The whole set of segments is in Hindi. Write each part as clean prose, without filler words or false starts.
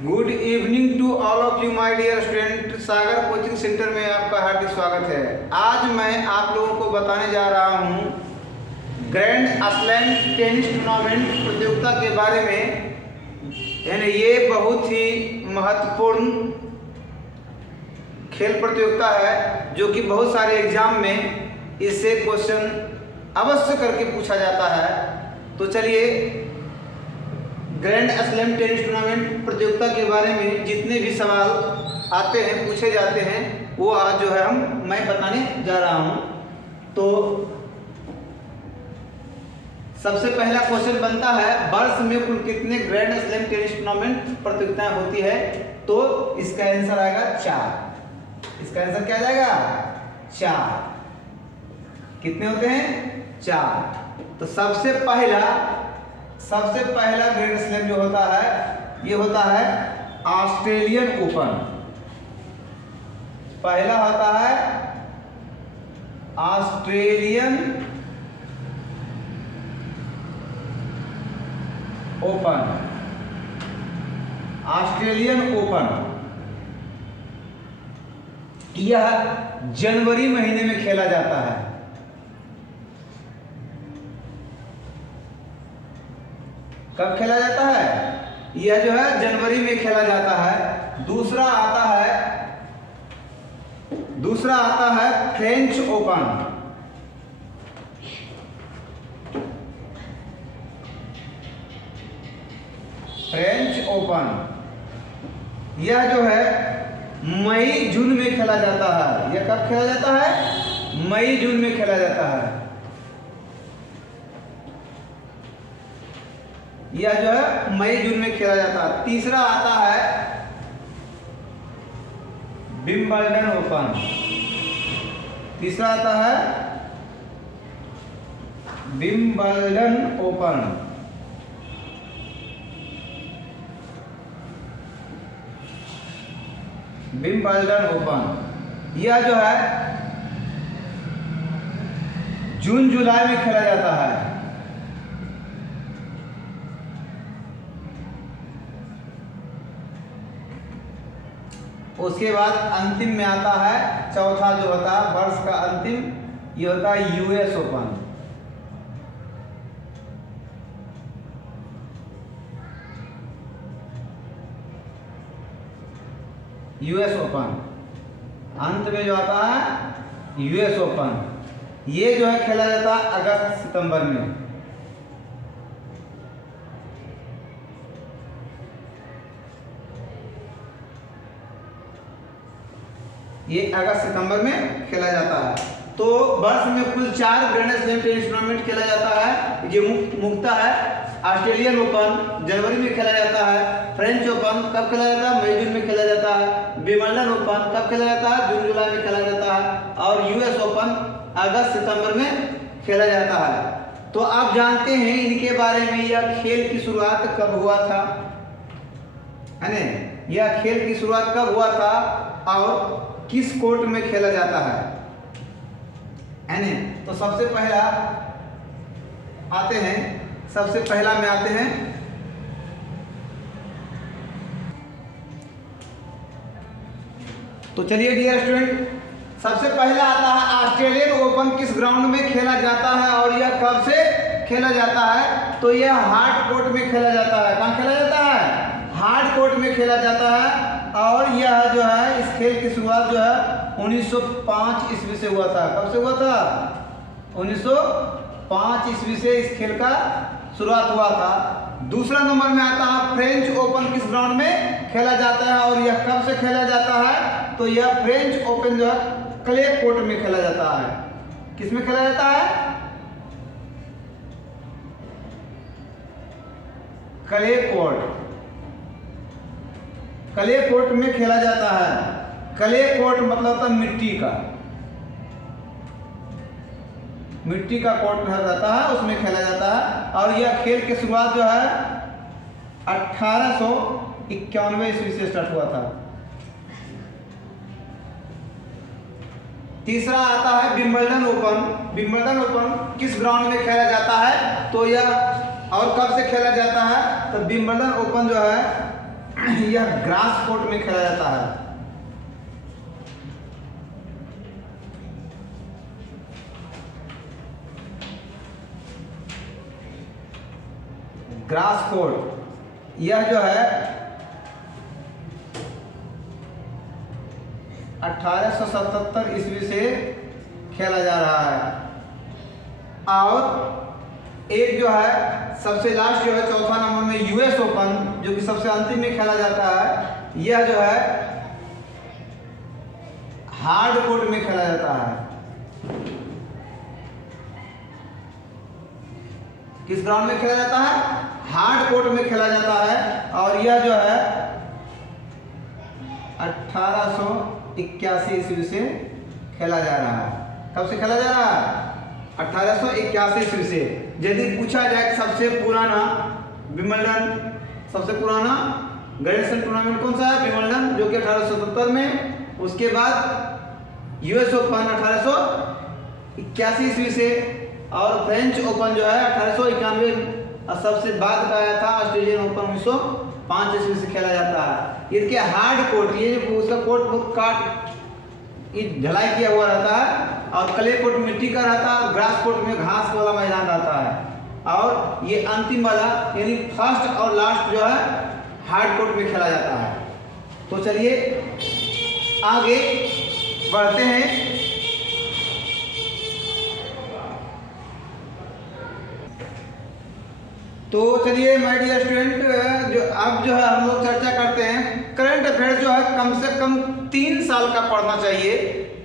Good evening to all of you my dear student. Sagar coaching centre में आपका हार्दिक स्वागत है। आज मैं आप लोगों को बताने जा रहा हूँ ग्रैंड स्लैम टेनिस टूर्नामेंट प्रतियोगिता के बारे में। यानी ये बहुत ही महत्वपूर्ण खेल प्रतियोगिता है जो कि बहुत सारे एग्जाम में इससे क्वेश्चन अवश्य करके पूछा जाता है। तो चलिए ग्रैंड स्लैम टेनिस टूर्नामेंट प्रतियोगिता के बारे में जितने भी सवाल आते हैं पूछे जाते हैं वो आज जो है मैं बताने जा रहा हूं। तो सबसे पहला क्वेश्चन बनता है, वर्ष में कुल कितने ग्रैंड स्लैम टेनिस टूर्नामेंट प्रतियोगिताएं होती है? तो इसका आंसर आएगा 4। इसका आंसर क्या आ जाएगा? 4। कितने होते हैं? 4। तो सबसे पहला ग्रैंड स्लैम जो होता है ये होता है ऑस्ट्रेलियन ओपन। पहला होता है ऑस्ट्रेलियन ओपन। ऑस्ट्रेलियन ओपन यह जनवरी महीने में खेला जाता है। कब खेला जाता है? यह जो है जनवरी में खेला जाता है। दूसरा आता है फ्रेंच ओपन। फ्रेंच ओपन यह जो है मई जून में खेला जाता है। यह कब खेला जाता है? मई जून में खेला जाता है। यह जो है मई जून में खेला जाता है। तीसरा आता है विंबलडन ओपन। तीसरा आता है विंबलडन ओपन। विंबलडन ओपन यह जो है जून जुलाई में खेला जाता है। उसके बाद अंतिम में आता है चौथा जो होता है वर्ष का अंतिम, ये होता है यूएस ओपन। यूएस ओपन अंत में जो आता है यूएस ओपन। ये जो है खेला जाता है अगस्त सितंबर में। ये अगस्त सितंबर में खेला जाता है। तो वर्ष में कुल 4 ग्रैंड स्लैम टेनिस टूर्नामेंट खेला जाता है। ये मुख्यतः है ऑस्ट्रेलियन ओपन जनवरी में खेला जाता है। फ्रेंच ओपन कब खेला जाता है? मई जून में खेला जाता है। विंबलडन ओपन कब खेला जाता है? जून जुलाई में खेला जाता है। और यूएस ओपन अगस्त सितंबर में खेला जाता है। तो आप जानते हैं इनके बारे में, यह खेल की शुरुआत कब हुआ था, है ना? यह खेल की शुरुआत कब हुआ था और किस कोर्ट में खेला जाता है ना? तो सबसे पहला में आते हैं तो चलिए डियर स्टूडेंट, सबसे पहला आता है ऑस्ट्रेलियन ओपन किस ग्राउंड में खेला जाता है और यह कब से खेला जाता है? तो यह हार्ड कोर्ट में खेला जाता है। कहाँ खेला जाता है? हार्ड कोर्ट में खेला जाता है। और यह जो है इस खेल की शुरुआत जो है 1905 ईस्वी से हुआ था। कब से हुआ था? 1905 ईस्वी से इस खेल का शुरुआत हुआ था। दूसरा नंबर में आता है फ्रेंच ओपन किस ग्राउंड में खेला जाता है और यह कब से खेला जाता है? तो यह फ्रेंच ओपन जो है क्ले कोर्ट में खेला जाता है। किस में खेला जाता है? Clay court. क्ले कोर्ट में खेला जाता है। क्ले कोर्ट मतलब था मिट्टी का कोर्ट रहता है, उसमें खेला जाता है। और यह खेल की शुरुआत जो है 1891 ईस्वी से स्टार्ट हुआ था। तीसरा आता है विंबलडन ओपन। विंबलडन ओपन किस ग्राउंड में खेला जाता है? तो यह और कब से खेला जाता है? तो विंबलडन ओपन जो है यह ग्रास कोर्ट में खेला जाता है। ग्रास कोर्ट यह जो है 1877 ईस्वी से खेला जा रहा है। और एक जो है सबसे लास्ट जो है चौथा नंबर में यूएस ओपन, जो कि सबसे अंतिम में खेला जाता है, यह जो है हार्ड कोर्ट में खेला जाता है। किस ग्राउंड में खेला जाता है? हार्ड कोर्ट में खेला जाता है। और यह जो है 1881 ईस्वी से खेला जा रहा है। कब से खेला जा रहा है? 1881 ईस्वी से। यदि पूछा जाए सबसे पुराना विंबलडन, सबसे पुराना ग्रैंड स्लैम टूर्नामेंट कौन सा है? विंबलडन, जो कि 1877 में। उसके बाद यूएस ओपन 1881 ईस्वी से, और फ्रेंच ओपन जो है 1891 और सबसे बाद का आया था ऑस्ट्रेलियन ओपन 1905 ईस्वी से खेला जाता है। इसके हार्ड कोर्ट, ये जो उसका कोर्ट बहुत काट ढलाई किया हुआ रहता है, और क्ले कोर्ट मिट्टी का रहता है, और ग्रास कोर्ट में घास वाला मैदान रहता है। और ये अंतिम वाला यानी फर्स्ट और लास्ट जो है हार्ड कोर्ट में खेला जाता है। तो चलिए आगे बढ़ते हैं। तो चलिए माय डियर स्टूडेंट, जो अब जो है हम लोग चर्चा करते हैं करंट अफेयर जो है कम से कम 3 साल का पढ़ना चाहिए।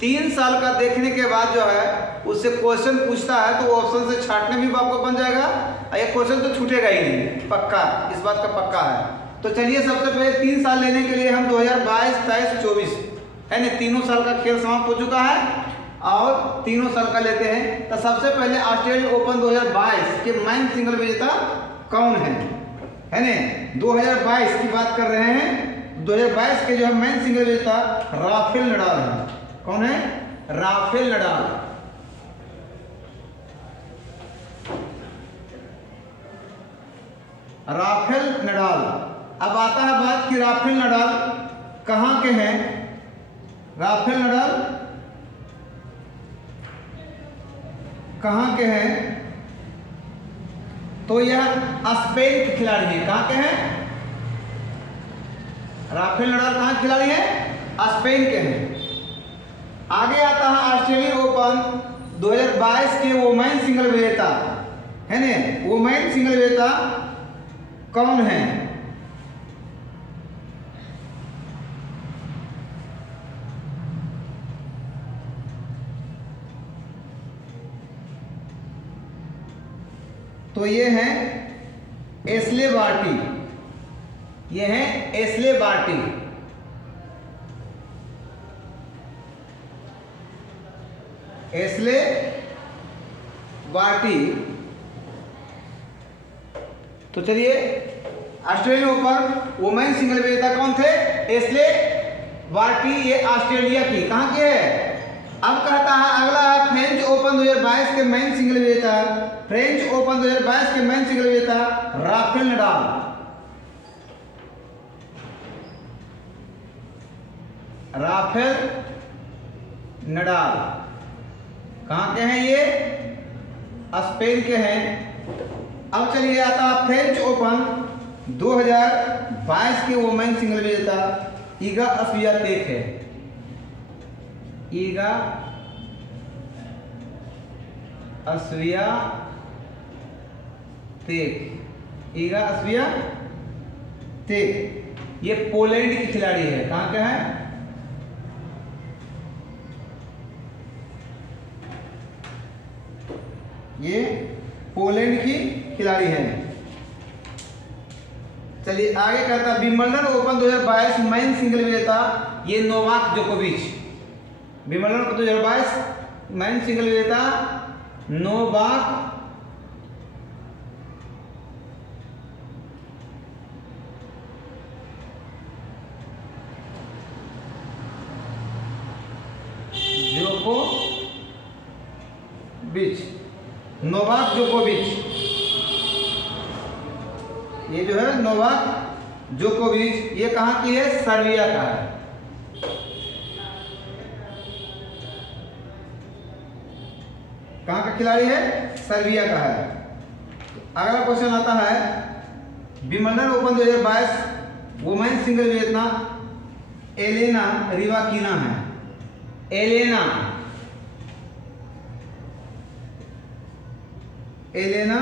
3 साल का देखने के बाद जो है उससे क्वेश्चन पूछता है तो ऑप्शन से छांटने भी आपको बन जाएगा, और ये क्वेश्चन तो छूटेगा ही नहीं, पक्का, इस बात का पक्का है। तो चलिए सबसे पहले 3 साल लेने के लिए हम 2022, 23, 24 है ना, तीनों साल का खेल समाप्त हो चुका है, और तीनों साल का लेते हैं। तो सबसे पहले ऑस्ट्रेलियन ओपन 2022 के मैन सिंगल विजेता कौन है ना? 2022 की बात कर रहे हैं। 2022 के जो है मैन सिंगल विजेता राफेल नडाल है। कौन है? Rafael Nadal. Rafael Nadal. अब आता है बात कि राफेल नडाल कहाँ के हैं? राफेल नडाल कहाँ के हैं? तो यह स्पेन के खिलाड़ी हैं। कहाँ के हैं? राफेल नडाल कहाँ के खिलाड़ी हैं? स्पेन के हैं। आगे आता है ऑस्ट्रेलियन ओपन 2022 के वोमेन सिंगल विजेता है ना। वोमेन सिंगल विजेता कौन है? तो ये हैं एशले बार्टी। ये हैं एशले बार्टी। Ashleigh Barty. तो चलिए ऑस्ट्रेलियन ओपन वुमेन सिंगल विजेता कौन थे? Ashleigh Barty. ये ऑस्ट्रेलिया की कहाँ के है? अब कहता है अगला है फ्रेंच ओपन 2022 के मेन सिंगल विजेता। फ्रेंच ओपन 2022 के मेन सिंगल विजेता राफेल नडाल। राफेल नडाल कहाँ के हैं? ये स्पेन के हैं। अब चलिए आता है फ्रेंच ओपन 2022 के वुमेन सिंगल विजेता ईगा अस्वियातेक है। ईगा अस्वियातेक। ईगा अस्वियातेक ये पोलैंड की खिलाड़ी है। कहाँ का है? ये पोलैंड की खिलाड़ी है। चलिए आगे कहता है विंबलडन ओपन 2022 मेन सिंगल विजेता ये नोवाक जोकोविच। विंबलडन ओपन 2022 मेन सिंगल विजेता नोवाक जोकोविच। नोवाक जोकोविच ये जो है नोवाक जोकोविच, ये कहाँ की है? सर्बिया का है। कहाँ का खिलाड़ी है? सर्बिया का है। अगला क्वेश्चन आता है, विंबलडन ओपन 2022 वुमेन सिंगल विजेता एलेना रिवाकिना है। एलेना एलेना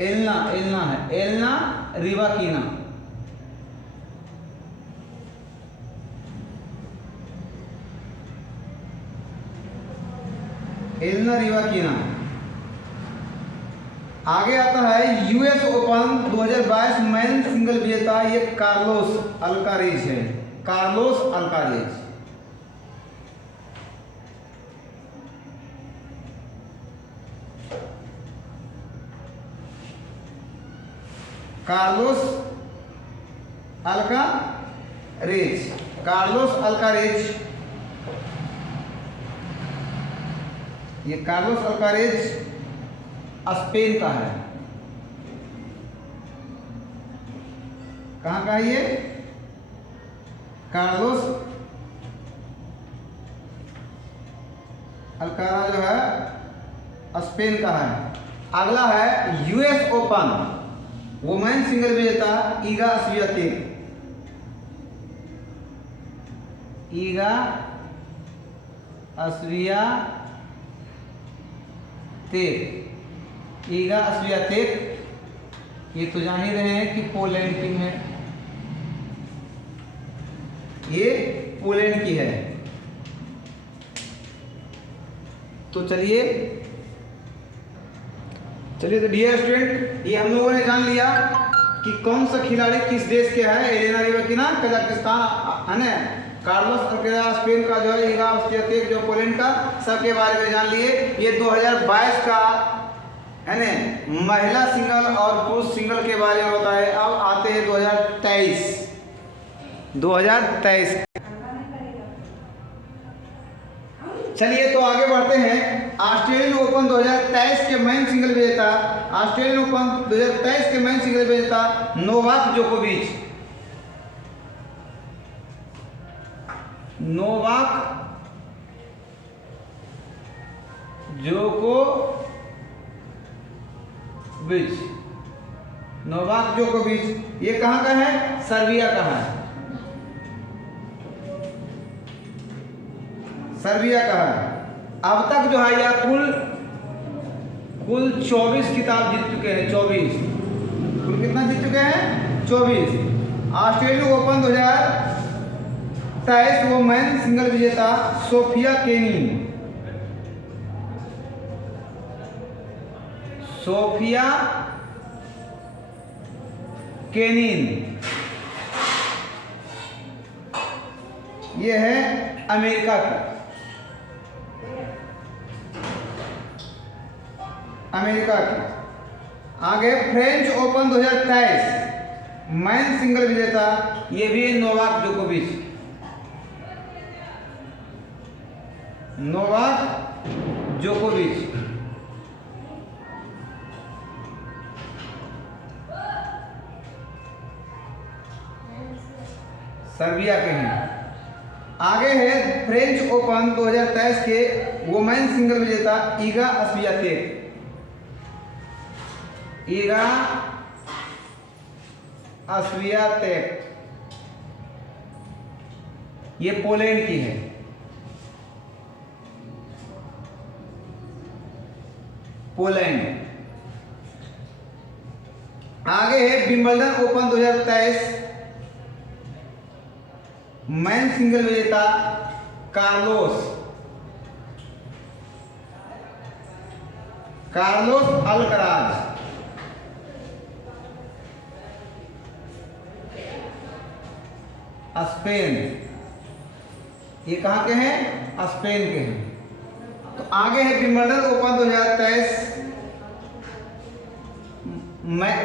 एलना एलना है, एलना रिवाकिना। एलना रिवाकिना। आगे आता है यूएस ओपन 2022 मैन सिंगल विजेता, ये कार्लोस अल्कारेज है। Carlos Alcaraz. Carlos Alcaraz, Carlos Alcaraz, ये कार्लोस अल्कारेज स्पेन का है। कहाँ का है ये? कार्लोस अल्कारा जो है स्पेन का है। अगला है यूएस ओपन वुमेन सिंगल विजेता ईगा स्वियातेक। ईगा स्वियातेक, ईगा स्वियातेक, ये तो जान ही रहे हैं कि पोलैंड की है, ये पोलैंड की है। तो चलिए तो डियर स्टूडेंट, ये हम लोगों ने जान लिया कि कौन सा खिलाड़ी किस देश के है। एलेना रिवाकिना कजाकिस्तान है ना, कार्लोस अल्कारेज स्पेन का जो है, ईगा स्वियातेक जो पोलैंड का, सबके बारे में जान लिए। ये 2022 का है ना महिला सिंगल और पुरुष सिंगल के बारे में बताए। अब आते हैं 2023। चलिए तो आगे बढ़ते हैं। ऑस्ट्रेलियन ओपन 2023 के मेन सिंगल विजेता, ऑस्ट्रेलियन ओपन 2023 के मेन सिंगल विजेता नोवाक जोकोविच। नोवाक जोकोविच, नोवाक जोकोविच, ये कहाँ का है? सर्बिया का है। सर्बिया का है। अब तक जो है यह कुल 24 खिताब जीत चुके हैं। 24 कुल कितना जीत चुके हैं? 24। ऑस्ट्रेलियन ओपन 2023 वुमेन सिंगल विजेता सोफिया केनिन। सोफिया केनिन, ये है अमेरिका की, अमेरिका की। आगे फ्रेंच ओपन 2023 मैन सिंगल विजेता, ये भी नोवाक जोकोविच। नोवाक जोकोविच, सर्बिया के हैं। आगे है फ्रेंच ओपन 2023 के वुमेन सिंगल विजेता ईगा स्वियातेक। ईगा स्वियातेक, ये पोलैंड की है। पोलैंड। आगे है विंबलडन ओपन 2023 मैन सिंगल विजेता कार्लोस अल्काराज। स्पेन, ये कहाँ के हैं? स्पेन के हैं। तो आगे है विंबलडन ओपन 2023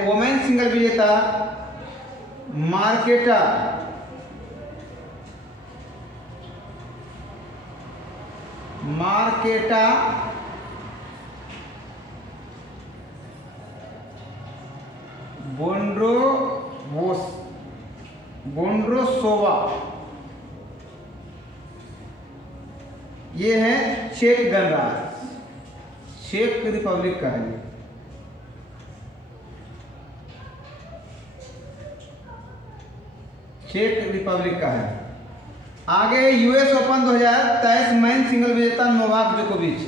वुमेन सिंगल विजेता मार्केटा वो वोंड्रोसोवा, ये है चेक गणराज्य, चेक रिपब्लिक का है ये। चेक रिपब्लिक का है। आगे यूएस ओपन 2023 मेन सिंगल विजेता नोवाक जोकोविच।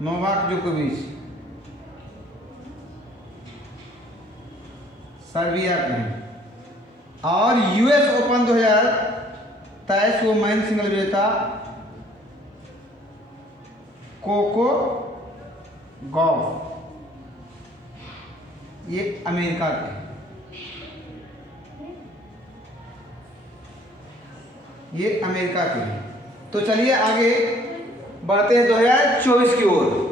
नोवाक जोकोविच सर्बिया के हैं। और यूएस ओपन 2023 वो मेन सिंगल विजेता कोको गॉफ, ये अमेरिका के हैं। ये अमेरिका के हैं। तो चलिए आगे बढ़ते हैं 2024 की ओर।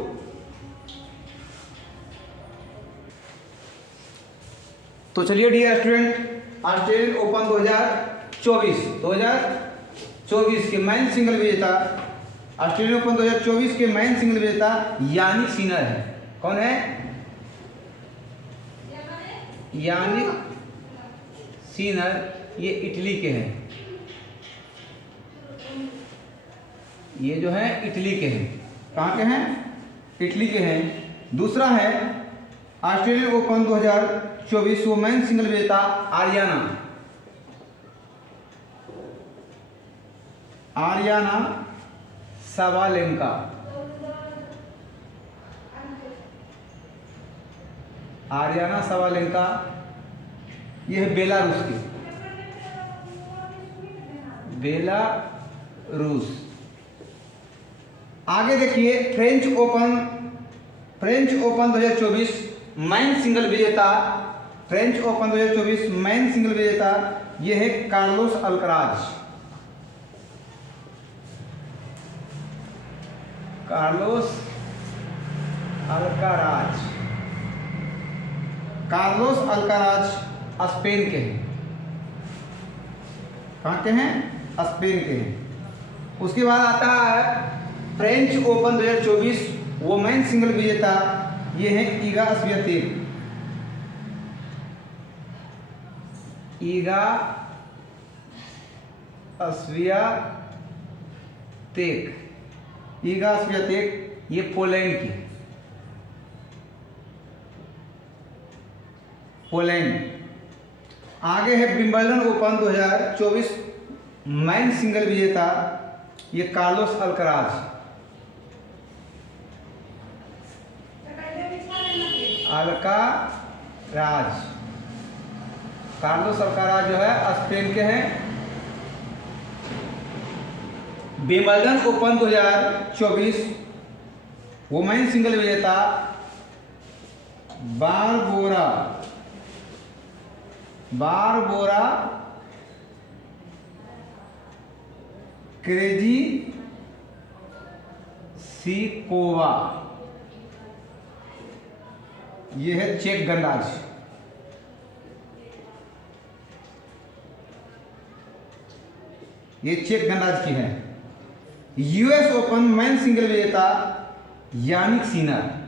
तो चलिए डियर स्टूडेंट, ऑस्ट्रेलियन ओपन 2024 के मेन सिंगल विजेता, ऑस्ट्रेलियन ओपन 2024 के मेन सिंगल विजेता यानिक सिनर है। कौन है? यानिक सिनर, ये इटली के हैं। ये जो है इटली के हैं। कहाँ के हैं? इटली के हैं। दूसरा है ऑस्ट्रेलियन ओपन 2024 वुमेन सिंगल विजेता आरियाना साबालेंका। आरियाना साबालेंका, ये है बेलारूस की, बेलारूस। आगे देखिए फ्रेंच ओपन 2024 मेन सिंगल विजेता, फ्रेंच ओपन 2024 मेन सिंगल विजेता, ये है Carlos Alcaraz. Carlos Alcaraz Spain के हैं। कहाँ के हैं? स्पेन के हैं। उसके बाद आता है फ्रेंच ओपन 2024 वुमेन सिंगल विजेता, ये है ईगा स्वियातेक। ईगा स्वियातेक, ये पोलैंड की, पोलैंड। आगे है विंबलडन ओपन 2024 मेन सिंगल विजेता, ये कार्लोस अल्कराज। कार्लोस अल्काराज जो है स्पेन के हैं। विंबलडन ओपन 2024 वुमेन सिंगल विजेता बारबोरा क्रेजिसिकोवा, ये है चेक गणराज्य। ये चेक गणराज्य की है। यूएस ओपन मेन सिंगल विजेता यानिक सिनर।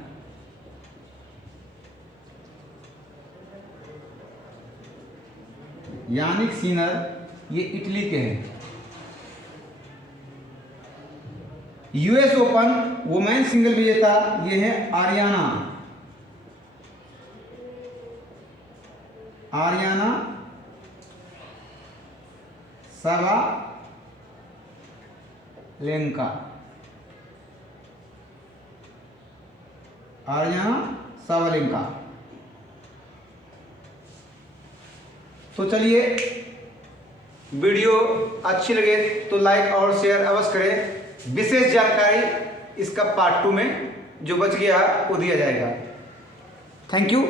यानिक सिनर, ये इटली के हैं। यूएस ओपन वुमेन सिंगल विजेता, ये है आरियाना साबालेंका। तो चलिए, वीडियो अच्छी लगे तो लाइक और शेयर अवश्य करें। विशेष जानकारी इसका पार्ट 2 में जो बच गया वो दिया जाएगा। Thank you.